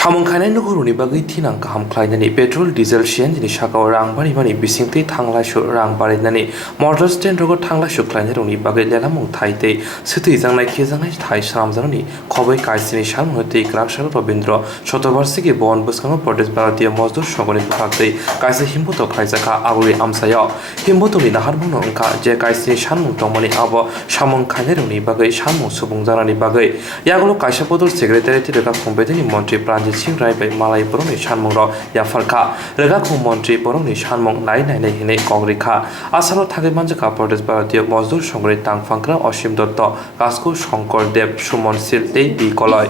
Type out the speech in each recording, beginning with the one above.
सामंखायनाय नगरनि बागै थिनां गाहाम खालायनानै पेट्रल डिजेल सिएनजिनि साखाव रां बारि बिसिंथै थांलायसु रां बारायनानै मटर स्टेन्ड रोगो थांलायसु खालायनाय रंनि बागै लेलामं थाइतै सुथै जांनाय खेजांनाय थाइ सामजानानै खबै कायसिनि सामनो तै क्राकसार रबीन्द्र शतबार्षिकी बन बसखांनो प्रदेश भारतीय मजदूर संघनि बुखाखै कायसे हिमबत खायजाखा आगुरि आमसायाव हिमबतनि नाहारमुंनो अंखा जे कायसिनि सानमुं तंमनि आब सामंखायनाय रंनि बागै सानमुं सुबुं जानानै बागै यागुलो कायसा पदर सेक्रेटारियेट रोगा खुंबेदनि मन्त्रि प्राणजित सिंह राय बै मालाय बरंनि सानमुं र याफारखा रोगा खुं मन्त्रि बरंनि सानमुं नाय नायनाय हिने कंग्रिखा आसाराव थागै मानजाखा प्रदेश भारतीय मजदूर संघनि तांफांक्रा असीम दत्त कास्कु शंकर देव सुमन सिल तै बि कलय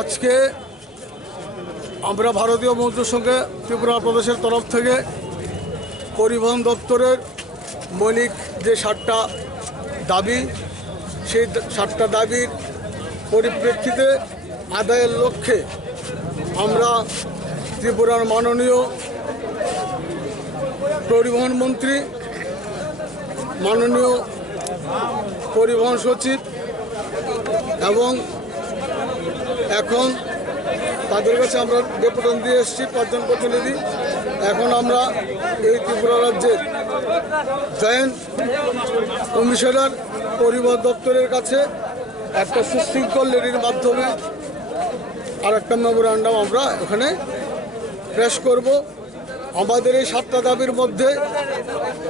আজকে আমরা ভারতীয় মজদুর সংঘে ত্রিপুরা প্রদেশের তরফ থেকে পরিবহন দপ্তরের মৌলিক যে 7টা দাবি সেই 7টা দাবির পরিপ্রেক্ষিতে আদায়ের লক্ষ্যে আমরা ত্রিপুরার মাননীয় পরিবহন মন্ত্রী মাননীয় পরিবহন সচিব এবং এখন তাদের কাছে আমরা ডেপুটেশন দিয়ে এসেছি 5 জন প্রতিনিধি। এখন আমরা এই ত্রিপুরা রাজ্যের জয়েন্ট কমিশনার পরিবহন দপ্তরের কাছে একটা সুশৃঙ্খল লেডির মাধ্যমে আর একটা মেমোরান্ডাম আমরা ওখানে পেশ করব। আমাদের এই 7টা দাবির মধ্যে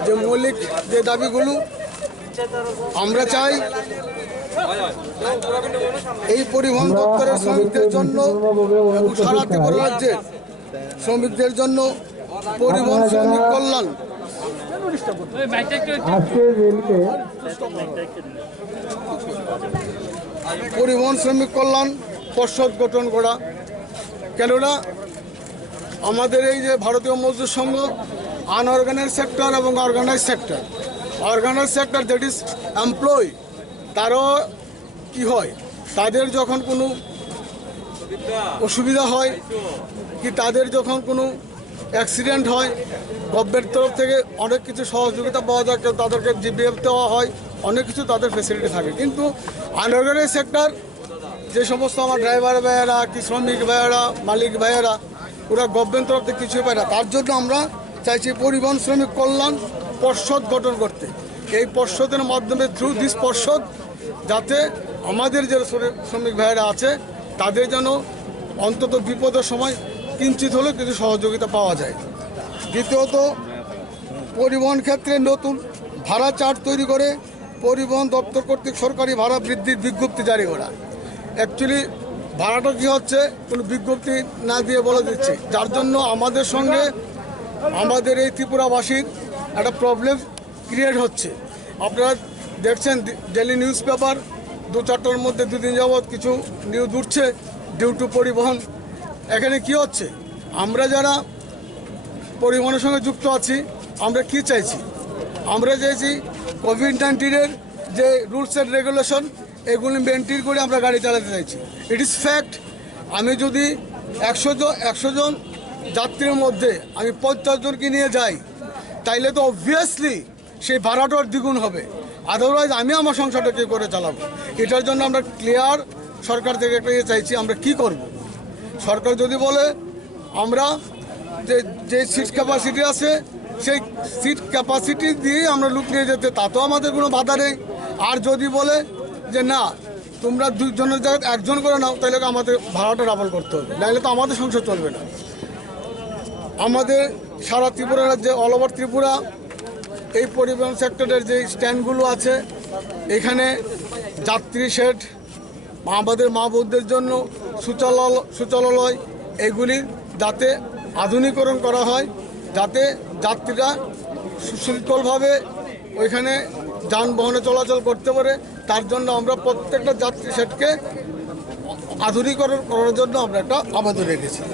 যে মৌলিক যে দাবিগুলো আমরা চাই এই পরিবহন দপ্তরের শ্রমিকদের জন্য এবং সারা ত্রিপুরা রাজ্যের শ্রমিকদের জন্য পরিবহন শ্রমিক কল্যাণ পর্ষদ গঠন করা। কেননা আমাদের এই যে ভারতীয় মজদুর সংঘ আনঅর্গানাইজ সেক্টর এবং organise sector that is employ, তারও কি হয়, তাদের যখন কোনো অসুবিধা হয় কি তাদের যখন কোনো অ্যাক্সিডেন্ট হয় গভর্নমেন্ট তরফ থেকে অনেক কিছু সহযোগিতা পাওয়া যায়, তাদেরকে জিপিএফ দেওয়া হয়, অনেক কিছু তাদের ফেসিলিটি থাকে। কিন্তু আনঅর্গানাইজ সেক্টর যে সমস্ত আমার ড্রাইভার ভাইয়েরা কি শ্রমিক ভাইয়েরা মালিক ভাইয়েরা ওরা গভর্নমেন্ট তরফ থেকে কিছুই পায় না। তার জন্য আমরা চাইছি পরিবহন শ্রমিক কল্যাণ পর্ষদ গঠন করতে। এই পর্ষদের মাধ্যমে থ্রু দিস পর্ষদ যাতে আমাদের যে শ্রমিক ভাইয়েরা আছে তাদের যেন অন্তত বিপদের সময় কিঞ্চিত হলেও কিছু সহযোগিতা পাওয়া যায়। দ্বিতীয়ত পরিবহন ক্ষেত্রে নতুন ভাড়া চার্ট তৈরি করে পরিবহন দপ্তর কর্তৃক সরকারি ভাড়া বৃদ্ধির বিজ্ঞপ্তি জারি করা। অ্যাকচুয়ালি ভাড়াটা কী হচ্ছে কোনো বিজ্ঞপ্তি না দিয়ে বলে দিচ্ছে, যার জন্য আমাদের সঙ্গে আমাদের এই ত্রিপুরাবাসীর একটা প্রবলেম ক্রিয়েট হচ্ছে। আপনারা দেখছেন ডেলি নিউজ পেপার 2-4টার মধ্যে 2 দিন যাবৎ কিছু নিউজ উঠছে ডিউ টু পরিবহন। এখানে কি হচ্ছে, আমরা যারা পরিবহনের সঙ্গে যুক্ত আছি আমরা কি চাইছি, আমরা চাইছি কোভিড-19-এর যে রুলস অ্যান্ড রেগুলেশন এগুলি মেনটেন করে আমরা গাড়ি চালাতে চাইছি। ইট ইজ ফ্যাক্ট, আমি যদি 100 জন যাত্রীর মধ্যে আমি 50 জনকে নিয়ে যাই তাইলে তো অবভিয়াসলি সেই ভাড়াটার দ্বিগুণ হবে। আদারওয়াইজ আমি আমার সংসারটা কী করে চালাবো? এটার জন্য আমরা ক্লিয়ার সরকার থেকে একটা চাইছি আমরা কি করব। সরকার যদি বলে আমরা যে সিট ক্যাপাসিটি আছে সেই সিট ক্যাপাসিটি দিয়ে আমরা লুক নিয়ে যেতে তাতেও আমাদের কোনো বাধা নেই। আর যদি বলে যে না তোমরা 2 জনের জায়গায় 1 জন করে নাও তাহলে আমাদের ভাড়াটা ডাবল করতে হবে, নাহলে তো আমাদের সংসার চলবে না। আমাদের সারা ত্রিপুরা রাজ্যে অল ওভার ত্রিপুরা এই পরিবহন সেক্টরের যে স্ট্যান্ডগুলো আছে এখানে যাত্রী শেড আমাদের মা বোনদের জন্য শৌচালয় এগুলি যাতে আধুনিকরণ করা হয়, যাতে যাত্রীরা সুশৃঙ্খলভাবে ওইখানে যানবাহনে চলাচল করতে পারে। তার জন্য আমরা প্রত্যেকটা যাত্রী শেডকে আধুনিকরণ করার জন্য আমরা একটা আবেদন রেখেছি।